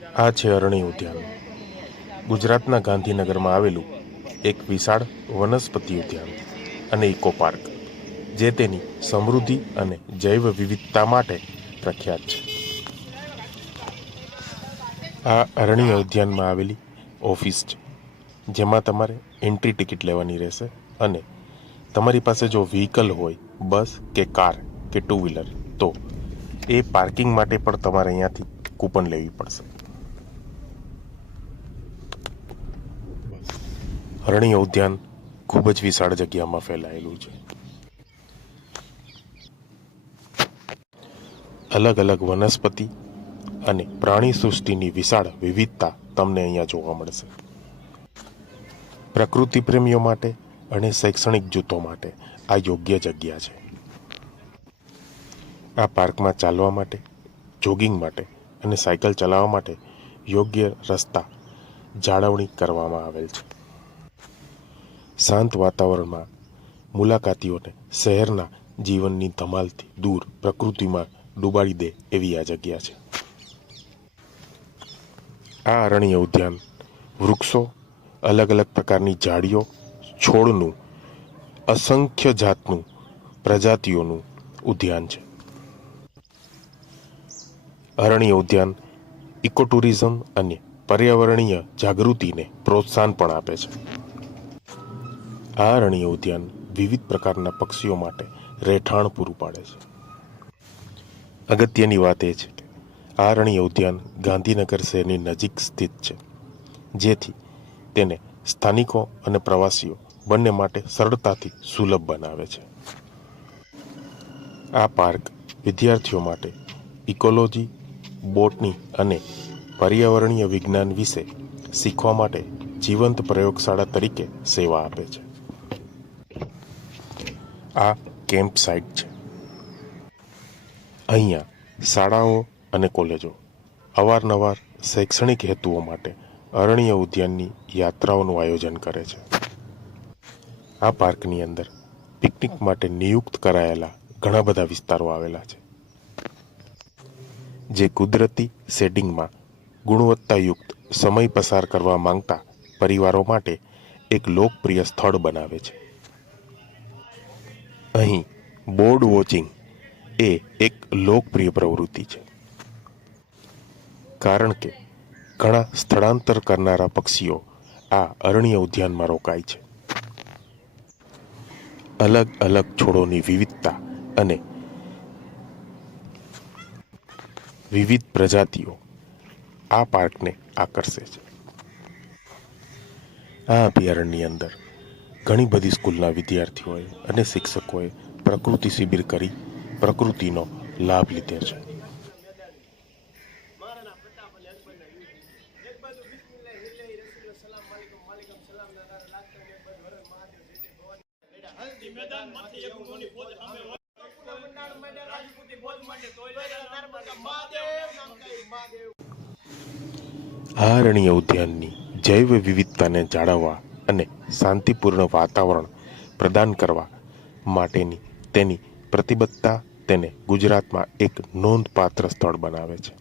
આ છે અરણ્ય ઉદ્યાન. ગુજરાતના ગાંધીનગરમાં આવેલું એક વિશાળ વનસ્પતિ ઉદ્યાન અને ઇકો પાર્ક, જે તેની સમૃદ્ધિ અને જૈવ વિવિધતા માટે પ્રખ્યાત છે. આ અરણ્ય ઉદ્યાનમાં આવેલી ઓફિસ છે, જેમાં તમારે એન્ટ્રી ટિકિટ લેવાની રહેશે અને તમારી પાસે જો વ્હીકલ હોય, બસ કે કાર કે ટુ વ્હીલર, તો એ પાર્કિંગ માટે પણ તમારે અહીંયાથી કૂપન લેવી પડશે. અરણ્ય ઉદ્યાન ખૂબ જ વિશાળ જગ્યામાં ફેલાયેલું છે. અલગ અલગ વનસ્પતિ અને પ્રાણી સૃષ્ટિની વિશાળ વિવિધતા તમને અહીંયા જોવા મળશે. પ્રકૃતિ પ્રેમીઓ માટે અને શૈક્ષણિક જૂથો માટે આ યોગ્ય જગ્યા છે. આ પાર્કમાં ચાલવા માટે, જોગિંગ માટે અને સાયકલ ચલાવવા માટે યોગ્ય રસ્તા જાળવણી કરવામાં આવેલ છે. શાંત વાતાવરણમાં મુલાકાતીઓને શહેરના જીવનની ધમાલથી દૂર પ્રકૃતિમાં ડૂબાડી દે એવી આ જગ્યા છે. આ અરણ્ય ઉદ્યાન વૃક્ષો, અલગ અલગ પ્રકારની ઝાડીઓ, છોડનું અસંખ્ય જાતનું પ્રજાતિઓનું ઉદ્યાન છે. અરણ્ય ઉદ્યાન ઇકો ટુરિઝમ અને પર્યાવરણીય જાગૃતિને પ્રોત્સાહન પણ આપે છે. આ અરણ્ય ઉદ્યાન વિવિધ પ્રકારના પક્ષીઓ માટે રહેઠાણ પૂરું પાડે છે. અગત્યની વાત એ છે કે આ અરણ્ય ઉદ્યાન ગાંધીનગર શહેરની નજીક સ્થિત છે, જેથી તેને સ્થાનિકો અને પ્રવાસીઓ બંને માટે સરળતાથી સુલભ બનાવે છે. આ પાર્ક વિદ્યાર્થીઓ માટે ઇકોલોજી, બોટની અને પર્યાવરણીય વિજ્ઞાન વિશે શીખવા માટે જીવંત પ્રયોગશાળા તરીકે સેવા આપે છે. આ કેમ્પ સાઇટ છે. અહીંયા શાળાઓ અને કોલેજો અવારનવાર શૈક્ષણિક હેતુઓ માટે અરણ્ય ઉદ્યાનની યાત્રાઓનું આયોજન કરે છે. આ પાર્કની અંદર પિકનિક માટે નિયુક્ત કરાયેલા ઘણા બધા વિસ્તારો આવેલા છે, જે કુદરતી સેટિંગમાં ગુણવત્તાયુક્ત સમય પસાર કરવા માંગતા પરિવારો માટે એક લોકપ્રિય સ્થળ બનાવે છે. અહીં બોર્ડ વોચિંગ એ એક લોકપ્રિય પ્રવૃત્તિ છે, કારણ કે ઘણા સ્થળાંતર કરનારા પક્ષીઓ આ અરણ્ય ઉદ્યાનમાં રોકાય છે. અલગ અલગ છોડોની વિવિધતા અને વિવિધ પ્રજાતિઓ આ પાર્કને આકર્ષે છે. આ અભયારણ્યની અંદર ઘણી બધી સ્કૂલના વિદ્યાર્થીઓએ અને શિક્ષકોએ પ્રકૃતિ શિબિર કરી પ્રકૃતિનો લાભ લીધો છે. આ અરણ્ય ઉદ્યાનની જૈવ વિવિધતાને જાળવવા અને શાંતિપૂર્ણ વાતાવરણ પ્રદાન કરવા માટેની તેની પ્રતિબદ્ધતા તેને ગુજરાતમાં એક નોંધપાત્ર સ્થળ બનાવે છે.